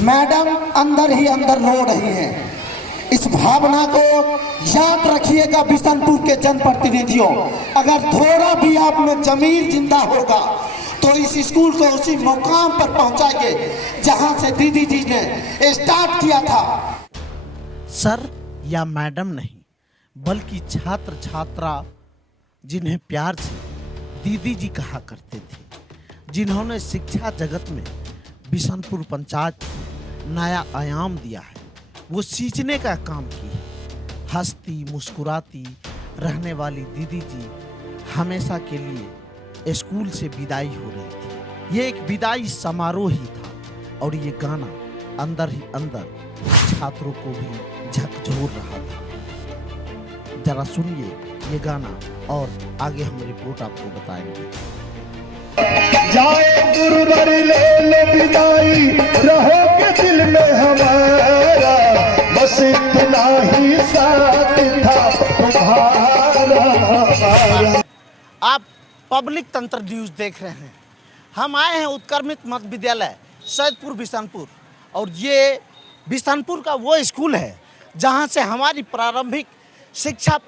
Madam अंदर ही अंदर रो रही हैं। इस भावना को याद रखिएगा बिशनपुर के जनप्रतिनिधियों। अगर थोड़ा भी आप में जमीर जिंदा होगा तो इस स्कूल को उसी मुकाम पर पहुंचाइए जहां से दीदी जी ने स्टार्ट किया था। सर या मैडम नहीं, बल्कि छात्र छात्रा जिन्हें प्यार से दीदी जी कहा करते थे, जिन्होंने शिक्षा जगत में बिशनपुर पंचायत को नया आयाम दिया है, वो सींचने का काम की है। हंसती मुस्कुराती रहने वाली दीदी जी हमेशा के लिए स्कूल से विदाई हो रही थी। ये एक विदाई समारोह ही था और ये गाना अंदर ही अंदर छात्रों को भी झकझोर रहा था। जरा सुनिए ये गाना और आगे हम रिपोर्ट आपको बताएंगे। जाए गुरुवर ले ले विदाई, रहोगे दिल में हमारा, बस इतना ही साथ था तुम्हारा हमारा। आप पब्लिक तंत्र न्यूज देख रहे हैं। हम आए हैं उत्क्रमित मध्य विद्यालय सैदपुर बिशनपुर, और ये बिशनपुर का वो स्कूल है जहां से हमारी प्रारंभिक शिक्षा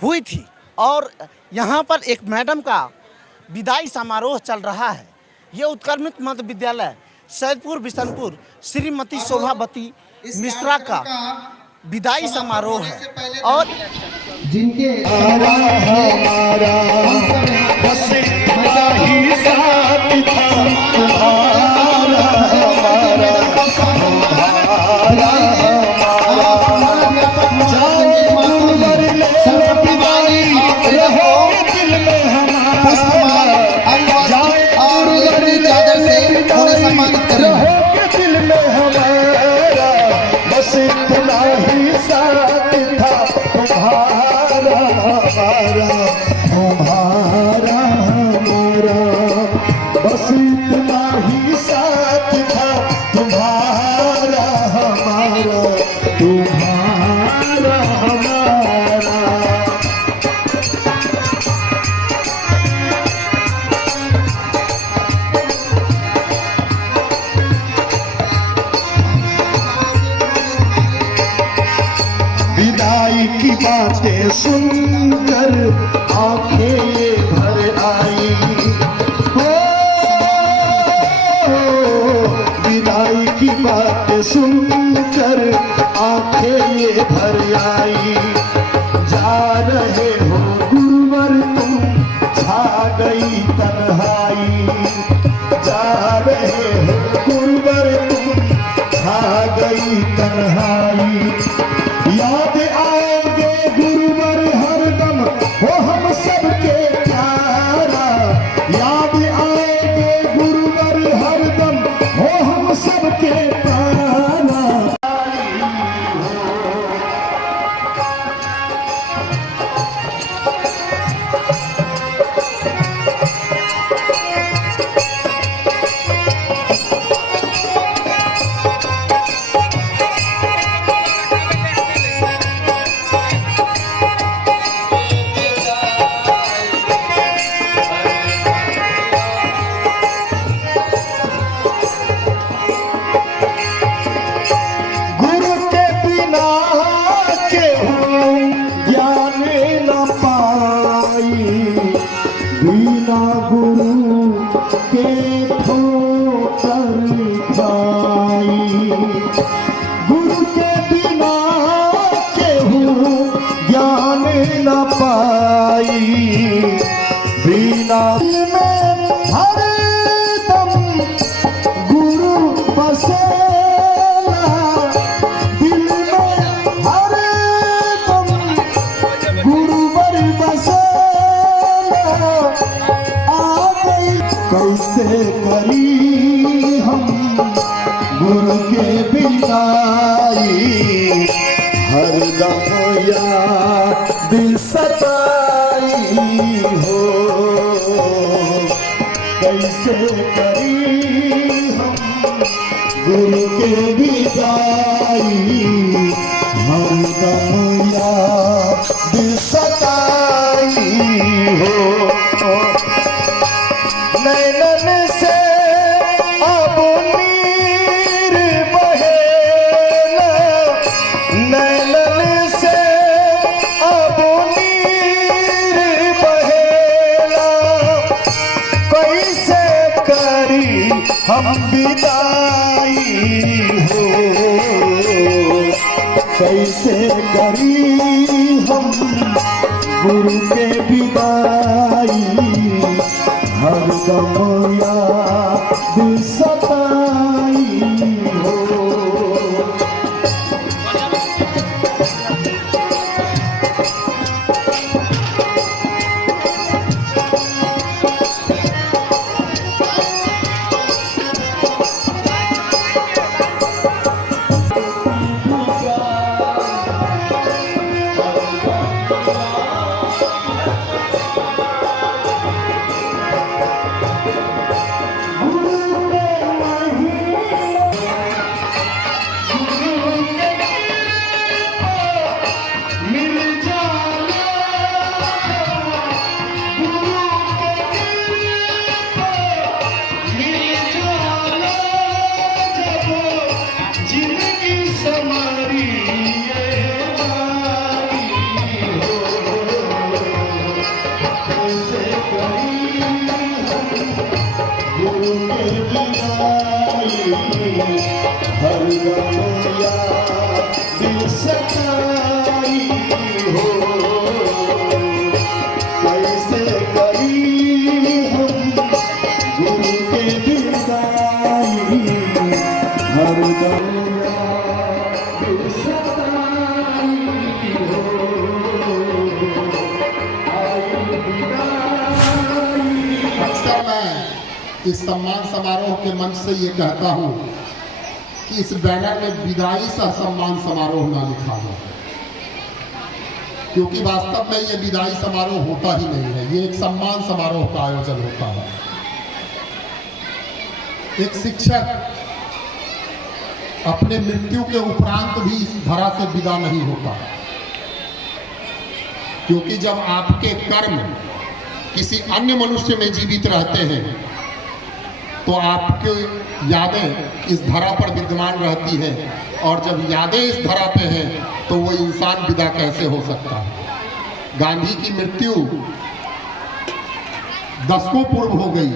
हुई थी। और यहाँ पर एक मैडम का विदाई समारोह चल रहा है। ये उत्क्रमित मध्य विद्यालय सैदपुर बिशनपुर श्रीमती शोभावती मिश्रा का विदाई समारोह है। और जिनके हमारा बस इतना ही साथ था तुम्हारा हमारा, जाए गुरुवर ले ले विदाई, रहोगे दिल में हमारा, जाए गुरुवर ले ले विदाई, रहोगे दिल में हमारा, बस इतना ही साथ था तुम्हारा हमारा, तुम्हारा हमारा, बस इतना ही साथ था तुम्हारा हमारा, तुम्हारा हमारा। विदाई की बातें सुनकर आंखें ये भर आई, हो विदाई की बातें सुनकर आंखें ये भर आई, जा रहे हो गुरुवर तुम छा गई तन्हाई, जा रहे हो गुरुवर तुम छा गई तन्हाई, याद आओगे गुरुवर हरदम हो हम सबके प्यारा, याद आओगे गुरुवर हरदम हो हम सबके प्यारा। गुरु के बिना केहू ज्ञान न पाई, बिना गुरु के ठोकर खाई, गुरु के बिना केहू ज्ञान न पाई, बिना में हरदम गुरु बसेला, दिल में हरदम गुरुवर बसेला, आ गई कैसे करी हम गुरु के बिदाई, हरदम याद सताई हो, कैसे करी हम गुरु के विदाई, हरदम याद सताई हो, नैनन से अब नीर कैसे करी हम गुरु के विदाई, हरदम याद सताई हो। इस सम्मान समारोह के मंच से ये कहता हूं कि इस बैनर में विदाई सह सम्मान समारोह ना लिखा हो, क्योंकि वास्तव में ये विदाई समारोह होता ही नहीं है, ये एक सम्मान समारोह का आयोजन होता है। एक शिक्षक अपने मृत्यु के उपरांत भी इस धरा से विदा नहीं होता, क्योंकि जब आपके कर्म किसी अन्य मनुष्य में जीवित रहते हैं तो आपकी यादें इस धरा पर विद्यमान रहती है, और जब यादें इस धरा पे हैं तो वो इंसान विदा कैसे हो सकता है। गांधी की मृत्यु दशकों पूर्व हो गई,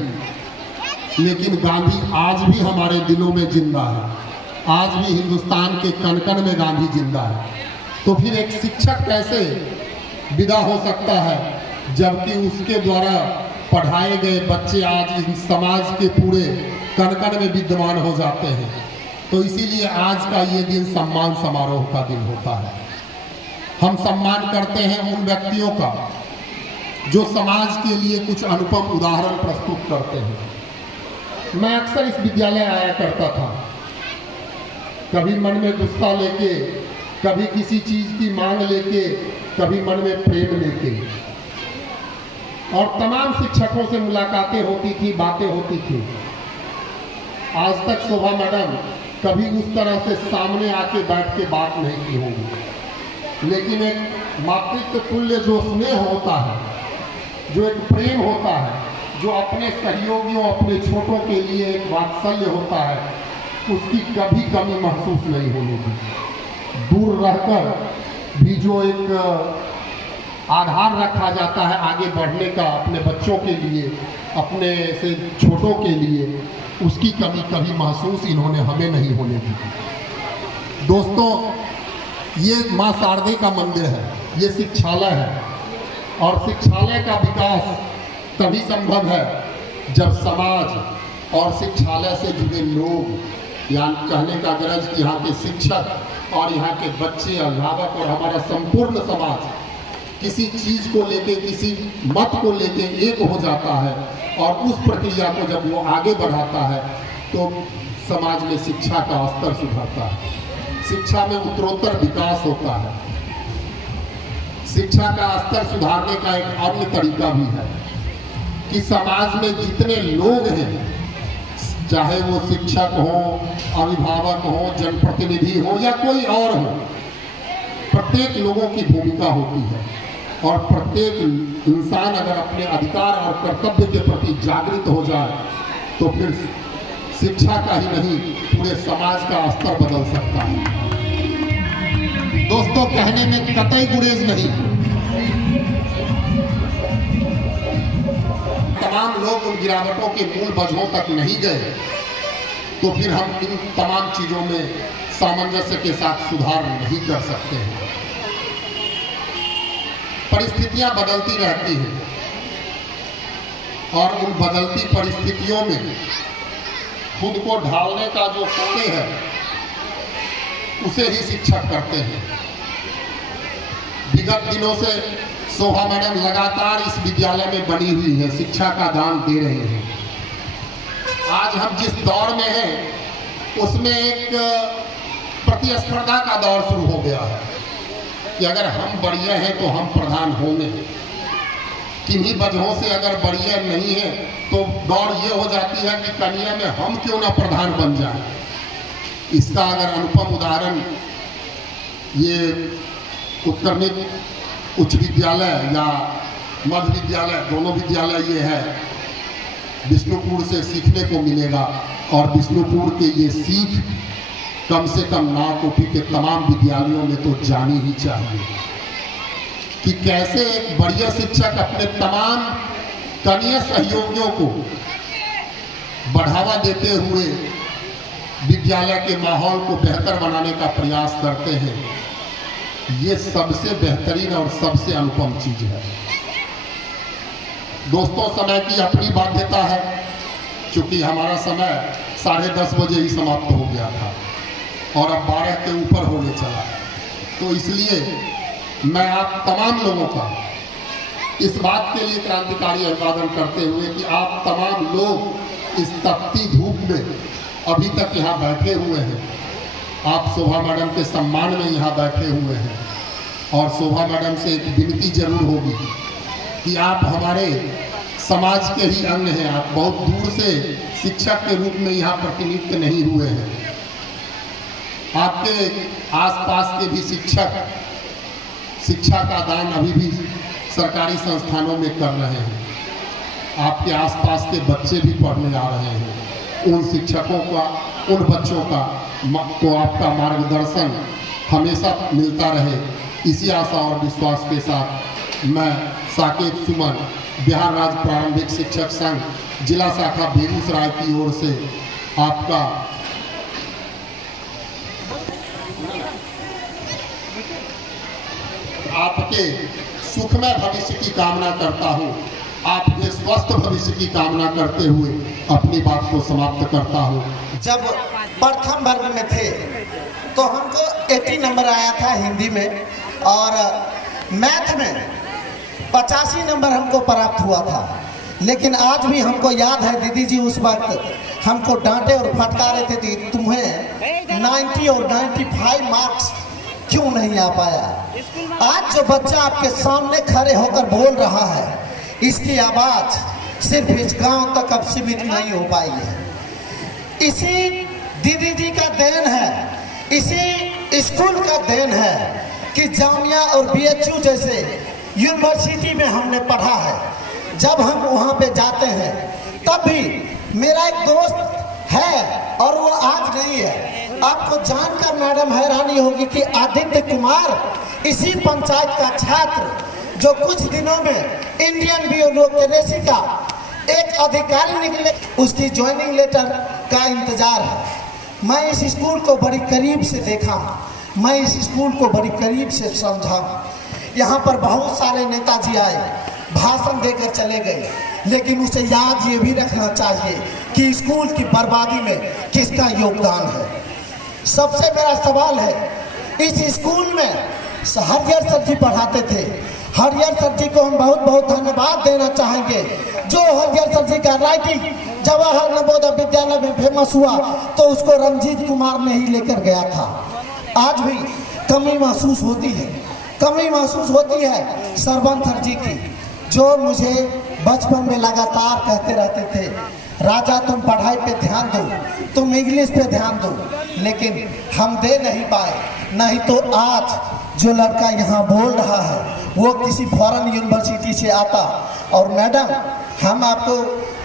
लेकिन गांधी आज भी हमारे दिलों में जिंदा है, आज भी हिंदुस्तान के कण कण में गांधी जिंदा है। तो फिर एक शिक्षक कैसे विदा हो सकता है, जबकि उसके द्वारा पढ़ाए गए बच्चे आज इस समाज के पूरे कण कण में विद्यमान हो जाते हैं। तो इसीलिए आज का ये दिन सम्मान समारोह का दिन होता है। हम सम्मान करते हैं उन व्यक्तियों का जो समाज के लिए कुछ अनुपम उदाहरण प्रस्तुत करते हैं। मैं अक्सर इस विद्यालय आया करता था, कभी मन में गुस्सा लेके, कभी किसी चीज की मांग लेके, कभी मन में प्रेम लेके, और तमाम शिक्षकों से मुलाकातें होती थी, बातें होती थी। आज तक शोभा मैडम कभी उस तरह से सामने आके बैठ के बात नहीं की होगी, लेकिन एक मातृत्व तुल्य जो स्नेह होता है, जो एक प्रेम होता है, जो अपने सहयोगियों, अपने छोटों के लिए एक वात्सल्य होता है, उसकी कभी कमी महसूस नहीं होने दी। दूर रहकर भी जो एक आधार रखा जाता है आगे बढ़ने का अपने बच्चों के लिए, अपने से छोटों के लिए, उसकी कमी कभी महसूस इन्होंने हमें नहीं होने दी। दोस्तों, ये मां शारदे का मंदिर है, ये शिक्षालय है, और शिक्षालय का विकास तभी संभव है जब समाज और शिक्षालय से जुड़े लोग, यानी कहने का गरज कि यहाँ के शिक्षक और यहाँ के बच्चे, अभिभावक और हमारा संपूर्ण समाज किसी चीज को लेके, किसी मत को लेके एक हो जाता है, और उस प्रक्रिया को जब वो आगे बढ़ाता है तो समाज में शिक्षा का स्तर सुधरता है, शिक्षा में उत्तरोत्तर विकास होता है। शिक्षा का स्तर सुधारने का एक अन्य तरीका भी है कि समाज में जितने लोग हैं, चाहे वो शिक्षक हो, अभिभावक हो, जनप्रतिनिधि हो या कोई और हो, प्रत्येक लोगों की भूमिका होती है, और प्रत्येक इंसान अगर अपने अधिकार और कर्तव्य के प्रति जागृत हो जाए तो फिर शिक्षा का ही नहीं, पूरे समाज का स्तर बदल सकता है। दोस्तों, कहने में कतई गुरेज नहीं, तमाम लोग उन गिरावटों के मूल वजहों तक नहीं गए, तो फिर हम इन तमाम चीज़ों में सामंजस्य के साथ सुधार नहीं कर सकते हैं। परिस्थितियां बदलती रहती हैं और उन बदलती परिस्थितियों में खुद को ढालने का जो कार्य है उसे ही शिक्षक करते हैं। विगत दिनों से शोभा मैडम लगातार इस विद्यालय में बनी हुई है, शिक्षा का दान दे रहे हैं। आज हम जिस दौर में हैं उसमें एक प्रतिस्पर्धा का दौर शुरू हो गया है कि अगर हम बढ़िया हैं तो हम प्रधान होंगे, किन्हीं वजहों से अगर बढ़िया नहीं है तो दौड़ ये हो जाती है कि कन्या में हम क्यों ना प्रधान बन जाए। इसका अगर अनुपम उदाहरण ये उत्क्रमित उच्च विद्यालय या मध्य विद्यालय, दोनों विद्यालय ये है, विष्णुपुर से सीखने को मिलेगा। और विष्णुपुर के ये सीख कम से कम नाकोपी के तमाम विद्यालयों में तो जानी ही चाहिए कि कैसे एक बढ़िया शिक्षक अपने तमाम कनीय सहयोगियों को बढ़ावा देते हुए विद्यालय के माहौल को बेहतर बनाने का प्रयास करते हैं। ये सबसे बेहतरीन और सबसे अनुपम चीज है। दोस्तों, समय की अपनी बाध्यता है, क्योंकि हमारा समय 10:30 बजे ही समाप्त हो गया था और अब 12 के ऊपर होने चला। तो इसलिए मैं आप तमाम लोगों का इस बात के लिए क्रांतिकारी अभिवादन करते हुए कि आप तमाम लोग इस तपती धूप में अभी तक यहाँ बैठे हुए हैं, आप शोभा मैडम के सम्मान में यहाँ बैठे हुए हैं। और शोभा मैडम से एक विनती जरूर होगी कि आप हमारे समाज के ही अंग हैं, आप बहुत दूर से शिक्षक के रूप में यहाँ प्रतिनियुक्त नहीं हुए हैं। आपके आसपास के भी शिक्षक शिक्षा का दान अभी भी सरकारी संस्थानों में कर रहे हैं। आपके आसपास के बच्चे भी पढ़ने आ रहे हैं। उन शिक्षकों का, उन बच्चों का को आपका मार्गदर्शन हमेशा मिलता रहे, इसी आशा और विश्वास के साथ मैं साकेत सुमन, बिहार राज्य प्रारंभिक शिक्षक संघ जिला शाखा बेगूसराय की ओर से आपका आपके सुखमय भविष्य की कामना करता हूँ, आपके स्वस्थ भविष्य की कामना करते हुए अपनी बात को समाप्त करता हूँ। जब प्रथम वर्ग में थे तो हमको 80 नंबर आया था हिंदी में, और मैथ में 85 नंबर हमको प्राप्त हुआ था। लेकिन आज भी हमको याद है, दीदी जी उस वक्त हमको डांटे और फटकारे थे कि तुम्हें 90 और 95 मार्क्स क्यों नहीं आ पाया। आज जो बच्चा आपके सामने खड़े होकर बोल रहा है, इसकी आवाज़ सिर्फ इस गांव तक अब सीमित नहीं हो पाई है। इसी दीदी जी का देन है, इसी स्कूल का देन है कि जामिया और बीएचयू जैसे यूनिवर्सिटी में हमने पढ़ा है। जब हम वहाँ पे जाते हैं तब भी मेरा एक दोस्त है और वो आज नहीं है। आपको जानकर मैडम हैरानी होगी कि आदित्य कुमार इसी पंचायत का छात्र जो कुछ दिनों में इंडियन ब्यूरोक्रेसी का एक अधिकारी निकले, उसकी ज्वाइनिंग लेटर का इंतजार है। मैं इस स्कूल को बड़ी करीब से देखा, मैं इस स्कूल को बड़ी करीब से समझा। यहाँ पर बहुत सारे नेताजी आए, भाषण देकर चले गए, लेकिन उसे याद ये भी रखना चाहिए कि स्कूल की बर्बादी में किसका योगदान है। सबसे मेरा सवाल है, इस स्कूल में हरियर सर जी पढ़ाते थे। हरियर सर जी को हम बहुत बहुत धन्यवाद देना चाहेंगे। जो हरियर सर जी का राइटिंग जवाहर नवोदय विद्यालय में फेमस हुआ तो उसको रंजीत कुमार ने ही लेकर गया था। आज भी कमी महसूस होती है, कमी महसूस होती है सरवन सर जी की, जो मुझे बचपन में लगातार कहते रहते थे, राजा तुम पढ़ाई पे ध्यान दो, तुम इंग्लिश पे ध्यान दो, लेकिन हम दे नहीं पाए। नहीं तो आज जो लड़का यहाँ बोल रहा है वो किसी फॉरेन यूनिवर्सिटी से आता। और मैडम, हम आपको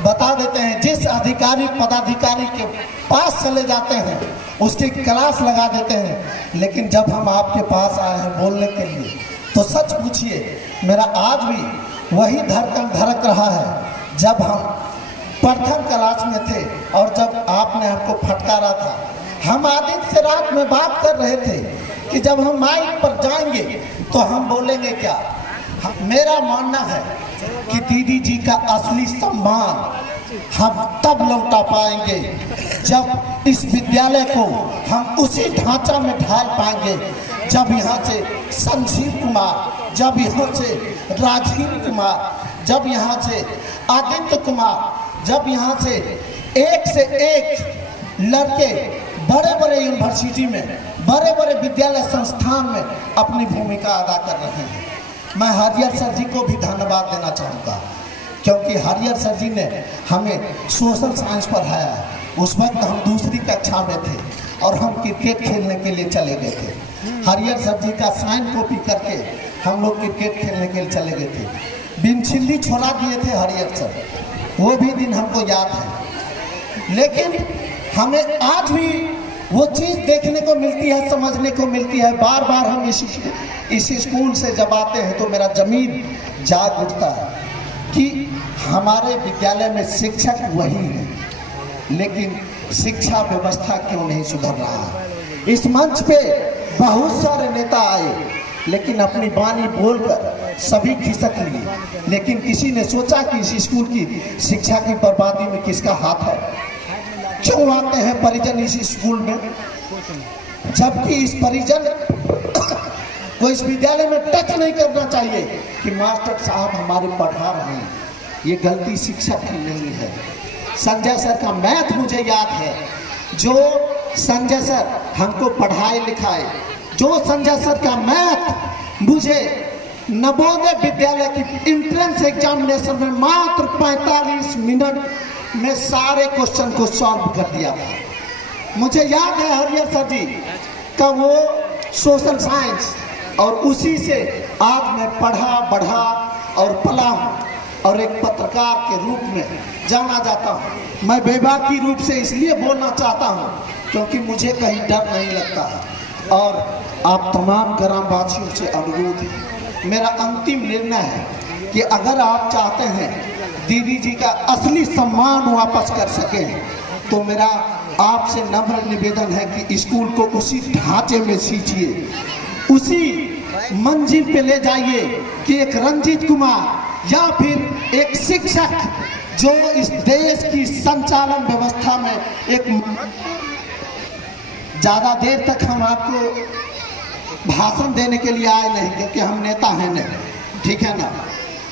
बता देते हैं, जिस अधिकारी पदाधिकारी के पास चले जाते हैं उसकी क्लास लगा देते हैं, लेकिन जब हम आपके पास आए हैं बोलने के लिए तो सच पूछिए, मेरा आज भी वही धड़कन धड़क रहा है जब हम प्रथम क्लास में थे और जब आपने हमको फटकारा था, हम आदित्य से रात में बात कर रहे थे कि जब हम माइक पर जाएंगे तो हम बोलेंगे क्या। मेरा मानना है कि दीदी जी का असली सम्मान हम तब लौटा पाएंगे जब इस विद्यालय को हम उसी ढांचा में ढाल पाएंगे जब यहाँ से संजीव कुमार, जब यहाँ से राजीव कुमार, जब यहाँ से आदित्य कुमार, जब यहाँ से एक लड़के बड़े बड़े यूनिवर्सिटी में, बड़े बड़े विद्यालय संस्थान में अपनी भूमिका अदा कर रहे हैं। मैं हरियर सर जी को भी धन्यवाद देना चाहूँगा क्योंकि हरियर सर जी ने हमें सोशल साइंस पढ़ाया है। उस वक्त हम दूसरी कक्षा में थे और हम क्रिकेट खेलने के लिए चले गए थे। हरियर सर जी का साइन कॉपी करके हम लोग क्रिकेट खेलने के लिए चले गए थे। बिनछिल्ली छोड़ा दिए थे हरियर सर, वो भी दिन हमको याद है। लेकिन हमें आज भी वो चीज़ देखने को मिलती है, समझने को मिलती है। बार बार हम इस स्कूल से जब आते हैं तो मेरा ज़मीन जाग उठता है कि हमारे विद्यालय में शिक्षक वही है, लेकिन शिक्षा व्यवस्था क्यों नहीं सुधर रहा है। इस मंच पे बहुत सारे नेता आए लेकिन अपनी वाणी बोलकर सभी खिसक लिए, लेकिन किसी ने सोचा कि इस स्कूल की शिक्षा की बर्बादी में किसका हाथ है। क्यों आते हैं परिजन इस स्कूल में, जबकि इस परिजन को इस विद्यालय में टच नहीं करना चाहिए कि मास्टर साहब हमारे पढ़ा रहे हैं। ये गलती शिक्षक की नहीं है। संजय सर का मैथ मुझे याद है, जो संजय सर हमको पढ़ाए लिखाए, जो संजय सर का मैथ मुझे नवोदय विद्यालय की एंट्रेंस एग्जामिनेशन में मात्र 45 मिनट में सारे क्वेश्चन को सॉल्व कर दिया था। मुझे याद है हरियर सर जी का वो सोशल साइंस, और उसी से आज मैं पढ़ा बढ़ा और पला हूँ और एक पत्रकार के रूप में जाना जाता हूँ। मैं बेबाकी रूप से इसलिए बोलना चाहता हूँ क्योंकि मुझे कहीं डर नहीं लगता है। और आप तमाम ग्रामवासियों से अनुरोध है, मेरा अंतिम निर्णय है कि अगर आप चाहते हैं दीदी जी का असली सम्मान वापस कर सकें तो मेरा आपसे नम्र निवेदन है कि स्कूल को उसी ढांचे में सींचिए, उसी मंजिल पे ले जाइए कि एक रंजीत कुमार या फिर एक शिक्षक जो इस देश की संचालन व्यवस्था में एक ज़्यादा देर तक हम आपको भाषण देने के लिए आए नहीं क्योंकि हम नेता हैं नहीं, ठीक है ना।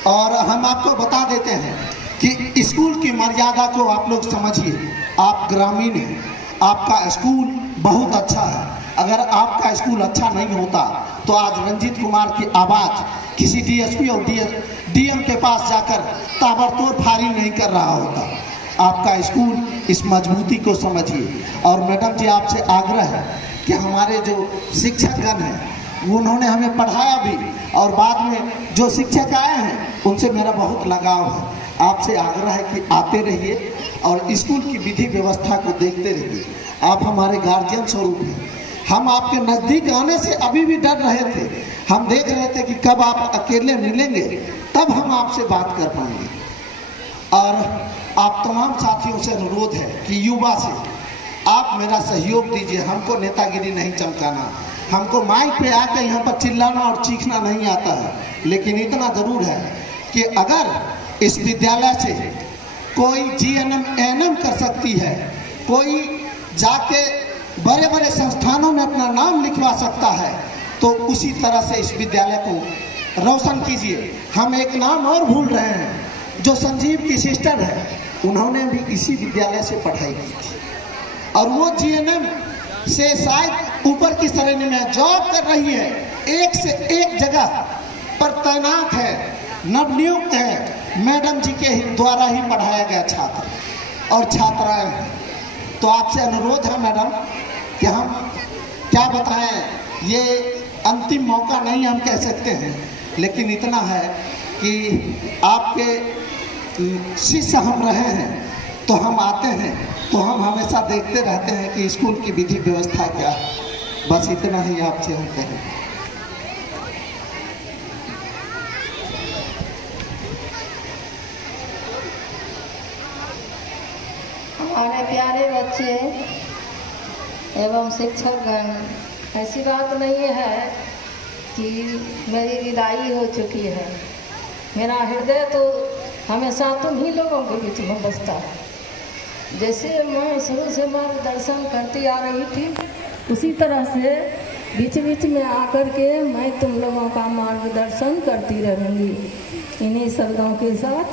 और हम आपको बता देते हैं कि स्कूल की मर्यादा को आप लोग समझिए। आप ग्रामीण हैं, आपका स्कूल बहुत अच्छा है। अगर आपका स्कूल अच्छा नहीं होता तो आज रंजीत कुमार की आवाज़ किसी डीएसपी और डीएम के पास जाकर ताबड़तोड़ फायरिंग नहीं कर रहा होता। आपका स्कूल इस मजबूती को समझिए। और मैडम जी आपसे आग्रह है कि हमारे जो शिक्षकगण हैं उन्होंने हमें पढ़ाया भी और बाद में जो शिक्षक आए हैं उनसे मेरा बहुत लगाव है। आपसे आग्रह है कि आते रहिए और स्कूल की विधि व्यवस्था को देखते रहिए। आप हमारे गार्जियन स्वरूप हैं। हम आपके नज़दीक आने से अभी भी डर रहे थे। हम देख रहे थे कि कब आप अकेले मिलेंगे तब हम आपसे बात कर पाएंगे। और आप तमाम साथियों से अनुरोध है कि युवा से आप मेरा सहयोग दीजिए। हमको नेतागिरी नहीं चमकाना, हमको माइक पे आकर यहाँ पर चिल्लाना और चीखना नहीं आता है, लेकिन इतना ज़रूर है कि अगर इस विद्यालय से कोई जीएनएम एएनएम कर सकती है, कोई जाके बड़े बड़े संस्थानों में अपना नाम लिखवा सकता है, तो उसी तरह से इस विद्यालय को रोशन कीजिए। हम एक नाम और भूल रहे हैं, जो संजीव की सिस्टर है, उन्होंने भी इसी विद्यालय से पढ़ाई की थी और वो जीएनएम से शायद ऊपर की श्रेणी में जॉब कर रही है। एक से एक जगह पर तैनात है, नवनियुक्त है। मैडम जी के द्वारा ही पढ़ाया गया छात्र और छात्राएं हैं। तो आपसे अनुरोध है मैडम कि हम क्या बताएं, ये अंतिम मौका नहीं हम कह सकते हैं, लेकिन इतना है कि आपके शिष्य हम रहे हैं तो हम आते हैं तो हम हमेशा देखते रहते हैं कि स्कूल की विधि व्यवस्था क्या है। बस इतना ही आपसे हम कहें। हमारे प्यारे बच्चे एवं शिक्षकगण, ऐसी बात नहीं है कि मेरी विदाई हो चुकी है। मेरा हृदय तो हमेशा तुम ही लोगों के बीच में बसता है। जैसे मैं शुरू से मार्गदर्शन करती आ रही थी, उसी तरह से बीच बीच में आकर के मैं तुम लोगों का मार्गदर्शन करती रहूँगी। इन्हीं शब्दों के साथ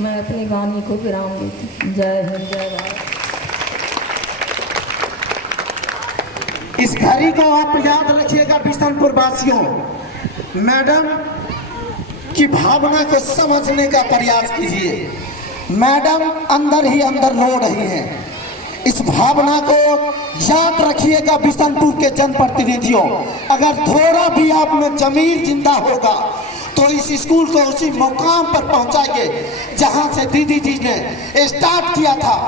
मैं अपनी वाणी को विराम देती। जय हिंद, जय भारत। इस घड़ी को आप याद रखिएगा बिशनपुर वासियों। मैडम की भावना को समझने का प्रयास कीजिए। मैडम अंदर ही अंदर रो रही हैं। इस भावना को याद रखिएगा बिशनपुर के जनप्रतिनिधियों। अगर थोड़ा भी आप में जमीर जिंदा होगा तो इस स्कूल को उसी मुकाम पर पहुंचाइए जहां से दीदी जी ने स्टार्ट किया था।